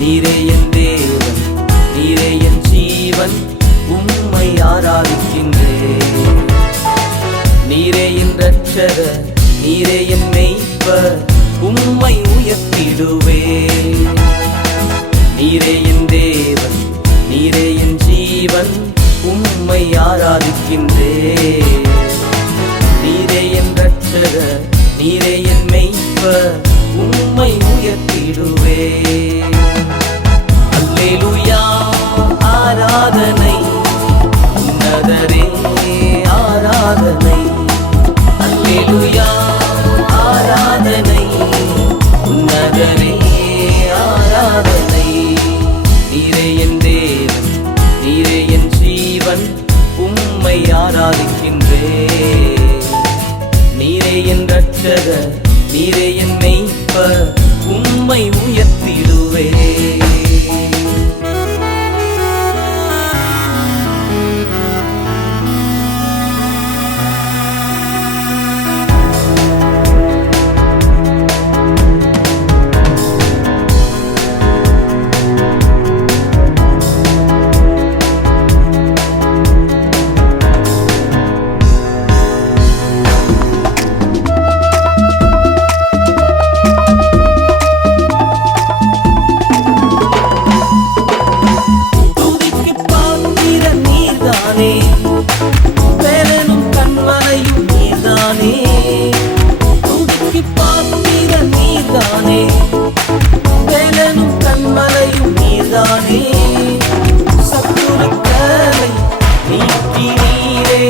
நீரே என் தேவன், நீரே என் ஜீவன், உம்மை ஆராதிக்கின்றேன். நீரே என் இரட்சகர், நீரே என் மெய்ப்பர், உம்மை உயர்த்திடுவேன். நீரே என் தேவன், நீரே என் ஜீவன், உம்மை ஆராதிக்கின்றேன். நீரே என் இரட்சகர், நீரே என் மெய்ப்பர், உம்மை உயர்த்திடுவேன். அல்லேலூயா ஆராதனை, உன்னதரே ஆராதனை. அல்லேலூயா ஆராதனை, உன்னதரே ஆராதனை. நீரே என் தேவன், நீரே என் ஜீவன், உம்மை ஆராதிக்கின்றேன். நீரே என் இரட்சகர், நீரே என் மெய்ப்பர், உம்மை உயர்த்திடுவேன். வேலனும் கண்மலையும் நீர்தானே, துதிக்கு பாத்திர நீர்தானே. வேலனும் கண்மலையும் நீர்தானே. சத்துருக்களை நீக்கி நீரே,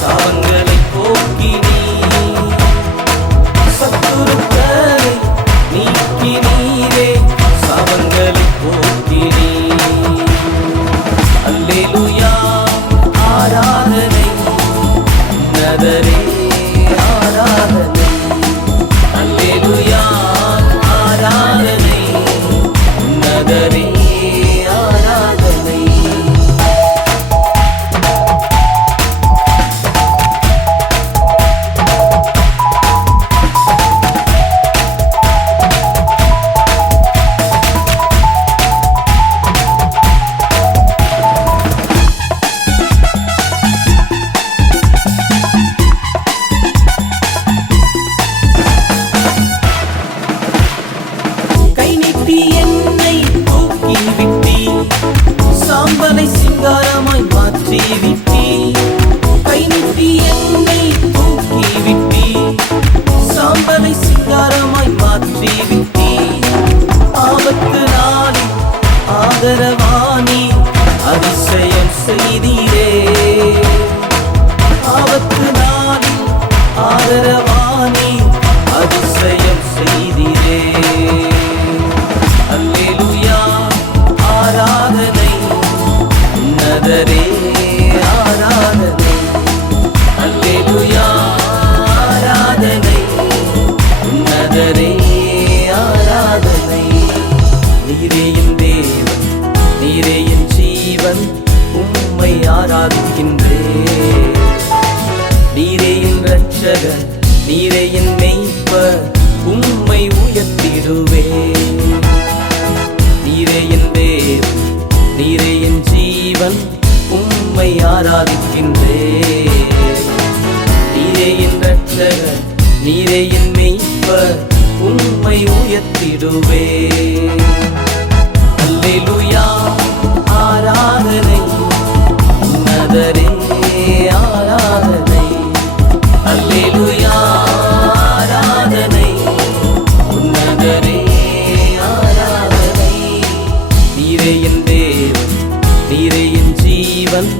சாபங்களை போக்கி நீர். சத்துருக்களை நீக்கி நீரே, சாபங்களை போக்கி நீர். அல்லேலூயா ஆராதனை, உன்னதரே ஆராதனை. அல்லேலூயா ஆராதனை, உன்னதரே ஆராதனை. என்னை தூக்கி விட்டி, சாம்பலை சிங்காரமாய் மாற்றி விட்டி. கை நீட்டி என்னை தூக்கி விட்டி, சாம்பலை சிங்காரமாய் மாற்றி விட்டி. ஆபத்து நாளில் ஆதரவானி, அதிசயம் செய்தீரே. ஆபத்து நாளில் ஆதரவானி, அதிசயம் செய்தீரே. அல்லேலூயா ஆராதனை, உன்னதரே ஆராதனை. அல்லேலூயா ஆராதனை, உன்னதரே ஆராதனை. நீரே என் தேவன், நீரே என் ஜீவன், உம்மை ஆராதிக்கின்றேன். நீரே என் இரட்சகர், நீரே என் மெய்ப்பர், உம்மை உயர்த்திடுவேன். நீரே என் தேவன், நீரே என் ஜீவன், உம்மை ஆராதிக்கின்றேன். நீரே என் இரட்சகர், நீரே என் மெய்ப்பர், உம்மை உயர்த்திடுவேன். அல்லேலூயா ஆராதனை, உன்னதரே ஆராதனை. அல்லேலூயா ஆராதனை, உன்னதரே ஆராதனை. நீரே என் தேவன், நீரே என் ஜீவன்,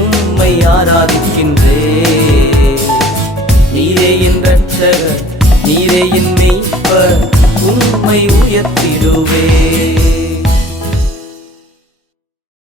உம்மை ஆராதிக்கின்றேன். நீரே என் இரட்சகர், நீரே என் மெய்ப்பர், உம்மை உயர்த்திடுவேன்.